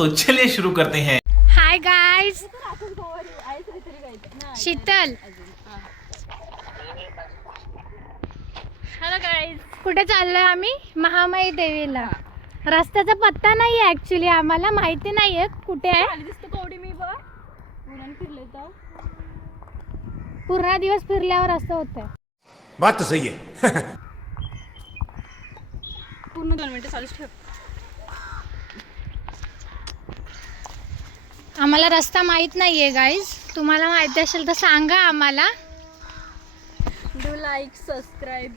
तो चलिए शुरू करते हैं। Hi guys, Sheetal hello guys. कुठे चाललोय आम्ही? महामाई देवीला. रस्त्याचा पत्ता नाहीये, ऍक्च्युली आम्हाला माहिती नाहीये कुठे आहे. खाली दिसतो कवडी मी बघ उन्हान फिरले तर पूर्ण दिवस फिरल्यावर असं होतंय. बात तो सही है. पूर्ण 2 मिनिटं चालूच ठेव. आम्हाला रस्ता माहित नाहीये गाईज. तुम्हाला माहिती असेल तर सांगा आम्हाला. Do like subscribe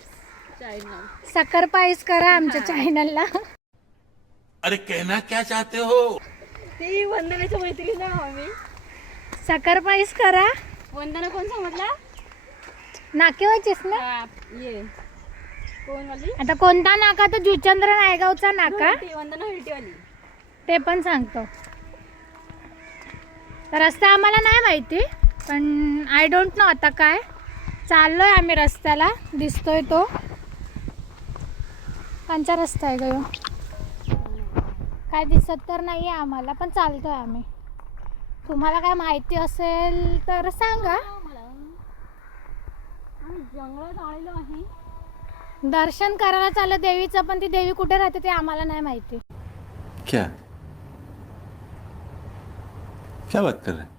channel. Sacrifice करा आमच्या चॅनलला. अरे कहना क्या चाहते हो? ती वंदनाची मैत्रीण ना आम्ही. सक्रिफाईस करा. वंदना कोण समजला? नाकेवाचीस ना. हा, ये कोण वाली? आता कोणता नाका? तर जुचंद्र नायगावचा नाका, वंदना हिरटीवाली. ते पण सांगतो. तर रस्ता आम्हाला नाही माहिती, पण आय डोंट नो आता काय. चाललोय आम्ही रस्त्याला, दिसतोय तो कांचा रस्ता आहे गयो. काय दिसत तर नाही आहे आम्हाला, पण चालतोय आम्ही. तुम्हाला काय माहिती असेल तर सांगा. आम्ही जंगलात आलेलो आहे. दर्शन करायला चाललं देवीचं, पण ती देवी कुठे राहते ते आम्हाला नाही माहिती. क्या क्या बात कर रहे हैं?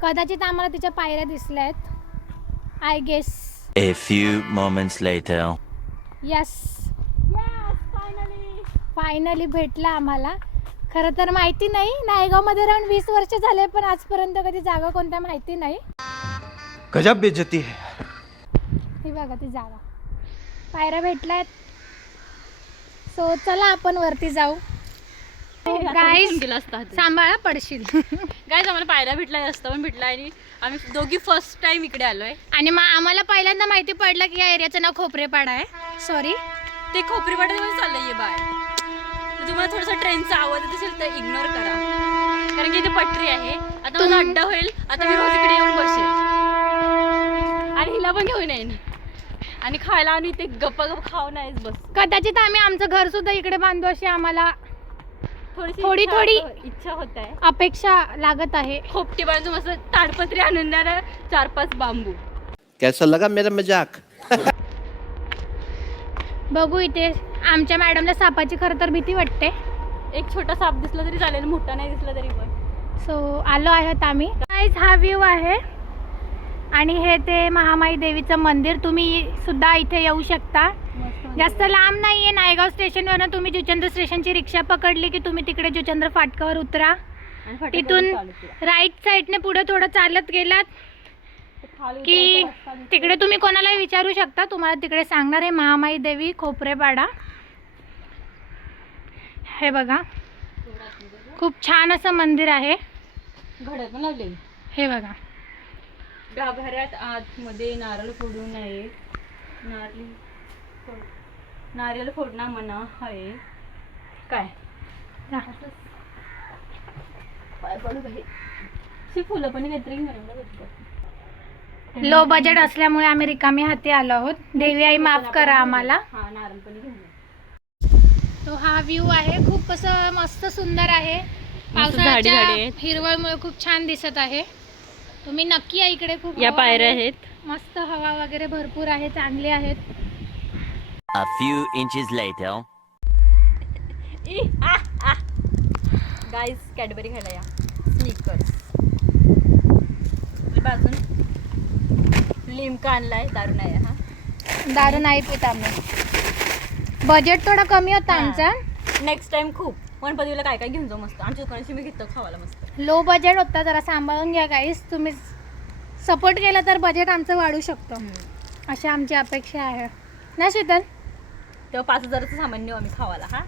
कदाचित आम्हाला तिच्या पायऱ्या दिसल्या आहेत. I guess. A few moments later. Yes, finally भेटला आम्हाला. खरं तर माहिती नाही. नायगावमध्ये राहून 20 वर्ष झाले, पण आजपर्यंत कधी जागा कोणत्या माहिती नाही. गजब बेइज्जती है. ही बघा ती जागा. पायऱ्या भेटल्यात. सो चला आपण वरती जाऊ. गाईज गेला असता सांभाळा, पडशील. गाईज आम्हाला पायऱ्या भेटला, रस्ता पण भेटला आणि आम्ही दोघी फर्स्ट टाइम इकडे आलोय. आणि मग आम्हाला पहिल्यांदा माहिती पडलं की या एरियाचं नाव खोपरेपाडा आहे. सॉरी, ते खोपरीवाड्यामध्ये चाललंय बाय. तुम्हाला थोडासा ट्रेनचा आवाज येत असेल तर इग्नोर करा, कारण की इथे पटरी आहे. आता माझा अड्डा होईल. आता मी रोज इकडे येऊन बसेल आणि हिला पण घेऊन येईन आणि खायला आणि ते गप्पा खाऊ नाहीच बस. कदाचित आम्ही आमचं घर सुद्धा इकडे बांधू अशी आम्हाला थोडी इच्छा होत आहे. अपेक्षा लागत आहे. खोपटी बांधून मस्त ताडपत्री आणून द्या, 4-5 बांबू. कैसा लगा मेरा मजाक? बघू, इथे आमच्या मॅडमला सापाची खरं तर भीती वाटते. एक छोटा साप दिसला तरी चालेल, मोठा नाही दिसला तरी पण. सो आलो आहेत आम्ही. गाईज हा व्ह्यू आहे आणि हे ते महामाई देवीचं मंदिर. तुम्ही सुद्धा इथे येऊ शकता. जास्त लांब नाही आहे. नायगाव स्टेशनवरनं तुम्ही जुचंद्र स्टेशनची रिक्षा पकडली की तुम्ही तिकडे जुचंद्र फाटकावर उतरा. तिथून राईट साईडने पुढे थोडं चालत गेलात की तिकडे तुम्ही कोणालाही विचारू शकता. तुम्हाला तिकडे सांगणार आहे महामाई देवी खोपरेपाडा. हे बघा, खूप छान असं मंदिर आहे. घड्याळ पण लावले. हे बघा, गाभाऱ्यात आतमध्ये नारळ फोडू नये. नारळ फोडणं मना आहे. काय पाय पडू काही शी फुलं पण काहीतरी घेऊन. लो बजेट असल्यामुळे आम्ही रिकामी हाती आलो आहोत. देवी आई माफ करा आम्हाला. हा, नारळ पण घेऊन. तो हा व्ह्यू आहे. खूप असं मस्त सुंदर आहे. झाडी पावसाळ्याच्या आहेत. हिरवळमुळे खूप छान दिसत आहे. तुम्ही नक्की या इकडे. खूप या हवा पायऱ्या आहे. आहेत. मस्त हवा वगैरे भरपूर आहे, चांगली आहेत. A few inches later. Guys Cadbury खायला या. स्निकर्स बाजून लिमका आणलाय. दारू नाही हा. दारू नाही पित आम्ही. बजेट थोडा कमी होता आमचा. नेक्स्ट टाइम खूप गणपतीला काय काय घेऊन जाऊ मस्त. आमच्या दुकानाची मी घेतो खावाला मस्त. लो बजेट होता, जरा सांभाळून घ्या गाईस. तुम्ही सपोर्ट केला तर बजेट आमचं वाढू शकतो, अशी आमची अपेक्षा आहे ना शीतल? तेव्हा 5,000चं सामान नेऊ आम्ही खावाला. हा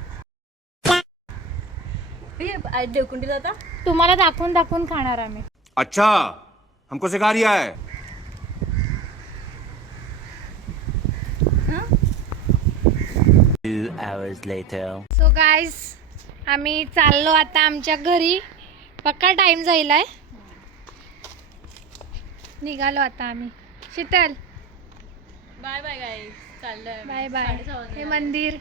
देवकुंडी जाता. तुम्हाला दाखवून दाखवून खाणार आम्ही. अच्छा, हमको सिखा रिया है. 2 hours later. सो गाईज, आम्ही चाललो आता आमच्या घरी. पक्का टाइम जाईलाय. निघालो आता आम्ही. Sheetal bye bye guys. चाललंय बाय बाय. हे मंदिर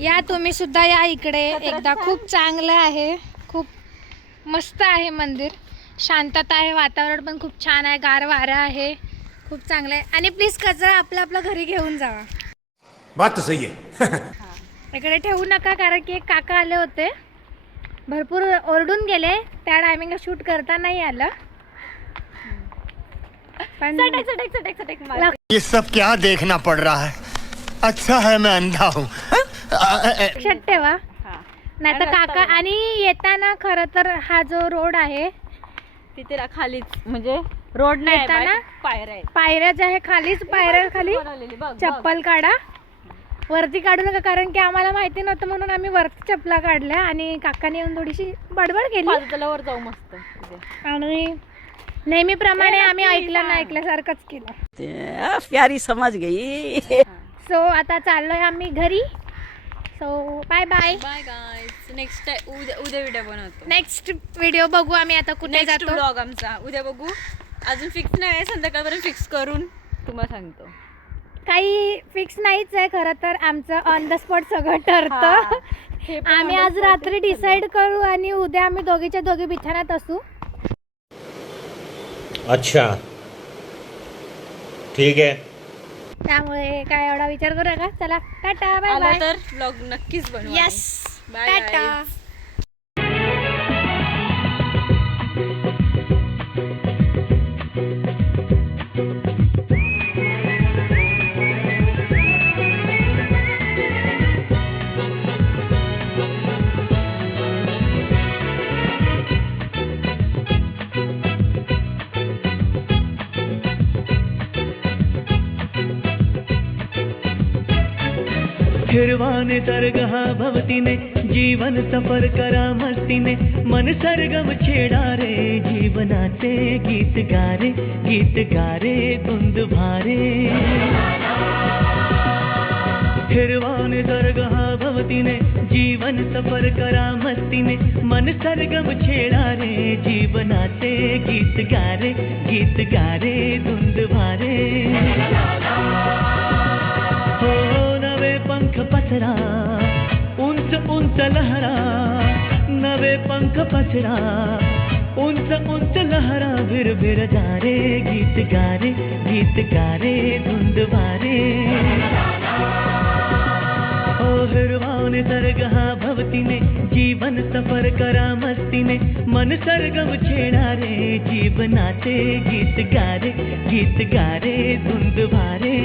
या तुम्ही सुद्धा या इकडे एकदा. खूप चांगलं आहे, खूप मस्त आहे मंदिर. शांतता आहे, वातावरण पण खूप छान आहे, गार वारा आहे, खूप चांगलं आहे. आणि प्लीज कचरा आपला घरी घेऊन जावा. बात तो सही है. इकडे ठेवू नका, कारण की एक काका आले होते, भरपूर ओरडून गेले. त्या टायमिंगला शूट करता नाही आलं. पण ये सब क्या देखना पड़ रहा है? अच्छा है मैं अंधा हूँ. लक्षात ठेवा. नाही तर काका. आणि येताना खरं तर हा जो रोड आहे तिथे खालीच म्हणजे रोड नाही येताना पायऱ्या आहेत. पायऱ्या ज्या आहे खालीच, पायऱ्या खाली बनवलेली बघ, बघ. चप्पल काढा, वरती काढू नका, कारण की आम्हाला माहिती नव्हतं म्हणून आम्ही वरती चपला काढल्या. आणि काकाने येऊन थोडीशी बडबड केली पादतलावर जाऊ मस्त तिथे. आणि नेहमीप्रमाणे आम्ही ऐकलं ना ऐकल्यासारखंच केलं. प्यारी समझ गई. सो आता चाललोय आम्ही घरी. So bye bye. Bye guys. Next उद्या व्हिडिओ बनवतो. नेक्स्ट व्हिडिओ बघू आम्ही आता कुठे नेक्स्ट जातो. ब्लॉग आमचा उद्या बघू. अजून फिक्स नाही आहे, संध्याकाळपर्यंत फिक्स करून तुम्हाला सांगतो. काही फिक्स नाहीच आहे खरं तर. आमचं ऑन द स्पॉट सगळं ठरतं. हे पण आम्ही on the आज spot रात्री च डिसाईड करू आणि उद्या आम्ही दोघीच्या दोघी बिछाण्यात असू. अच्छा ठीक है. त्यामुळे काय एवढा विचार करू नका. चला टाटा बाय आलं बाय. तर ब्लॉग नक्कीच बनवू. Yes bye tata. हिरवाने तरगहा भवतीने जीवन सफर करा मस्तीने मन सरगम छेडा रे जीवनाचे गीत गारे धुंद भारे. हिरवाने तरगहा भवतीने जीवन सफर करा मस्तीने मन सरगम छेडा रे जीवनाचे गीत गारे धुंद भारे. हो नवे पंख पसरा उंच उंच लहरा, नवे पंख पसरा उंच उंच लहरा. भिर भिर जा रे गीत गारे धुंद भारे. ओ हिरवाने सरगहा भवतीने जीवन सफर करा मस्तीने मन सरगम छेडा रे जीवनाचे गीत गारे धुंद भारे.